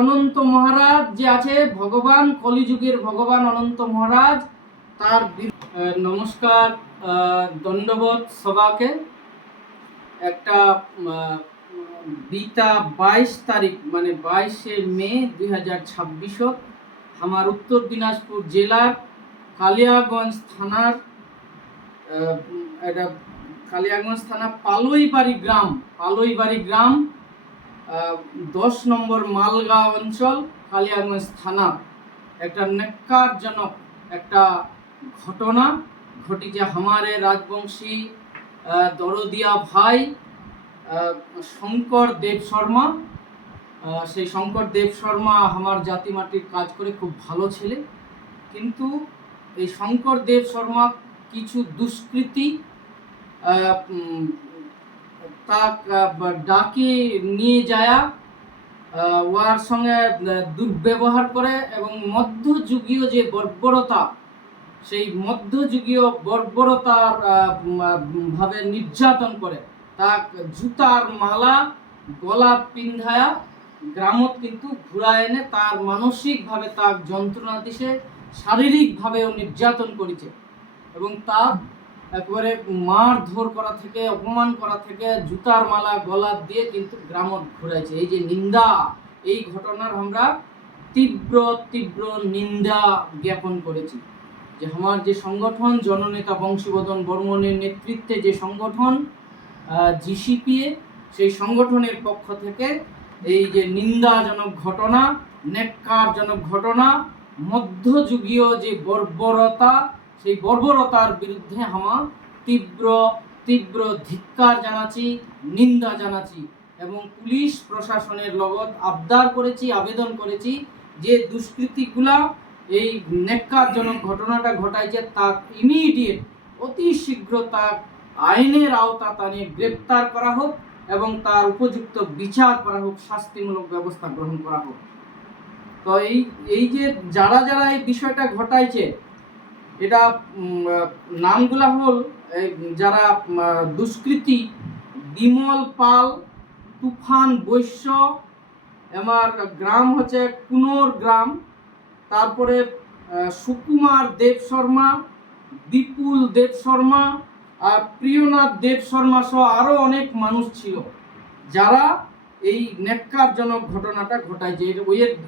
অনন্ত মহারাজ যে আছে ভগবান, কলিযুগের ভগবান অনন্ত মহারাজ, তার নমস্কার, দণ্ডবোধ সবাকে। একটা বিতা 22 তারিখ মানে 22শে মে 2026 আমার উত্তর দিনাজপুর জেলার কালিয়াগঞ্জ থানার এটা কালিয়াগঞ্জ থানা পালইবাড়ি গ্রাম 10 নম্বর মালগাঁও অঞ্চল, কালিয়াগঞ্জ থানা একটা ন্যাক্কারজনক একটা ঘটনা ঘটিছে। हमारे রাজবংশী দরদিয়া ভাই শঙ্কর দেব শর্মা, সেই শঙ্কর দেব শর্মা আমার জাতি মাটির কাজ করে খুব ভালো ছেলে, কিন্তু এই শঙ্কর দেব শর্মা কিছু দুষ্কৃতী তাক ডাকি নিয়ে যায়, ওর সঙ্গে দুর্ব্যবহার করে এবং মধ্যযুগীয় যে বর্বরতা, সেই মধ্যযুগীয় বর্বরতার ভাবে নির্যাতন করে, তাক জুতার মালা গলা পিন্ধায়া গ্রামত কিন্তু ঘুরায় এনে তার মানসিকভাবে তার যন্ত্রণা দিছে, শারীরিকভাবেও নির্যাতন করেছে এবং তার একবারে মারধর করা থেকে, অপমান করা থেকে, জুতার মালা গলা দিয়ে কিন্তু গ্রামত ঘুরাইছে। এই যে নিন্দা, এই ঘটনার আমরা তীব্র তীব্র নিন্দা জ্ঞাপন করেছি। যে আমার যে সংগঠন জননেতা বংশীবদন বর্মনের নেতৃত্বে যে সংগঠন জিসিপিএ, সেই সংগঠনের পক্ষ থেকে এই যে নিন্দাজনক ঘটনা, ন্যাক্কারজনক ঘটনা, মধ্যযুগীয় যে বর্বরতা, সেই বর্বরতার বিরুদ্ধে আমার তীব্র তীব্র ধিক্কার জানাচ্ছি, নিন্দা জানাচ্ছি এবং পুলিশ প্রশাসনের লগত আবদার করেছি, আবেদন করেছি যে দুষ্কৃতীগুলা এই ন্যাক্কারজনক ঘটনাটা ঘটাইছে তার ইমিডিয়েট অতি শীঘ্র তার আইনের আওতা নিয়ে গ্রেপ্তার করা হোক এবং তার উপযুক্ত বিচার করা হোক, শাস্তিমূলক ব্যবস্থা গ্রহণ করা হোক। তো এই যে যারা যারা এই বিষয়টা ঘটাইছে, এটা নামগুলা হল যারা দুষ্কৃতী: বিমল পাল, তুফান বৈশ্য, আমার গ্রাম হচ্ছে কুনোর গ্রাম, তারপরে সুকুমার দেব শর্মা, বিপুল দেব শর্মা আর প্রিয়নাথ দেব শর্মা সহ আরও অনেক মানুষ ছিল যারা এই ন্যাক্কারজনক ঘটনাটা ঘটাইছে।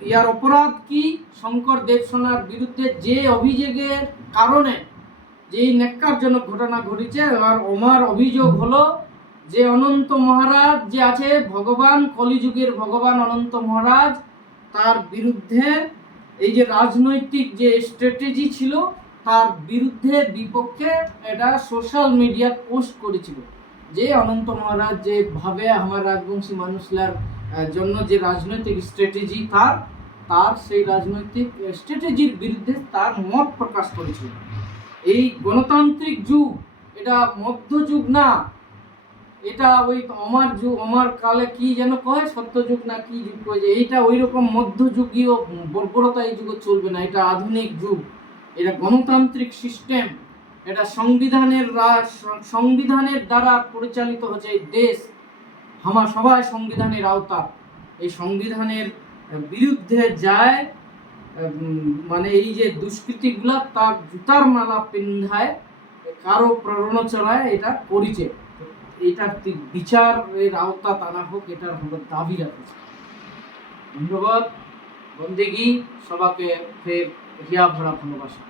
ইয়ার অপরাধ কি? শঙ্কর দেব শর্মার বিরুদ্ধে যে অভিযোগের কারণে যে এই ন্যাক্কারজনক ঘটনা ঘটেছে, আর আমার অভিযোগ হলো যে অনন্ত মহারাজ যে আছে ভগবান, কলিযুগের ভগবান অনন্ত মহারাজ, তার বিরুদ্ধে এই যে রাজনৈতিক যে স্ট্র্যাটেজি ছিল, তার বিরুদ্ধে বিপক্ষে এটা সোশ্যাল মিডিয়া পোস্ট করেছিল যে অনন্ত মহারাজ যে ভাবে আমার রাজবংশী মানুষলার জন্য যে রাজনৈতিক স্ট্র্যাটেজি তার সেই রাজনৈতিক স্ট্র্যাটেজির বিরুদ্ধে তার মত প্রকাশ করেছিল। এই গণতান্ত্রিক যুগ, এটা মধ্যযুগ না, এটা ওই আমার কালে কি যেন কয়, সত্যযুগ না কি যুগ কয়, যে এইটা ওই রকম মধ্যযুগীয় বর্বরতা এই যুগে চলবে না। এটা আধুনিক যুগ, এটা গণতান্ত্রিক সিস্টেম, এটা সংবিধানের দ্বারা পরিচালিত হচ্ছে এই দেশ। আমরা সবাই সংবিধানের আওতা, এই সংবিধানের বিরুদ্ধে যায় মানে এই যে দুষ্কৃতীগুলা তার জুতার মালা পিন্ধায় কারো প্ররোচনায় এটা করেছে, এটার বিচারের আওতা টানা হোক, এটার আমরা দাবি রাখছি। ধন্যবাদ, বন্দেগী, সবাকে ফের হিয়া ভরা ভালোবাসা।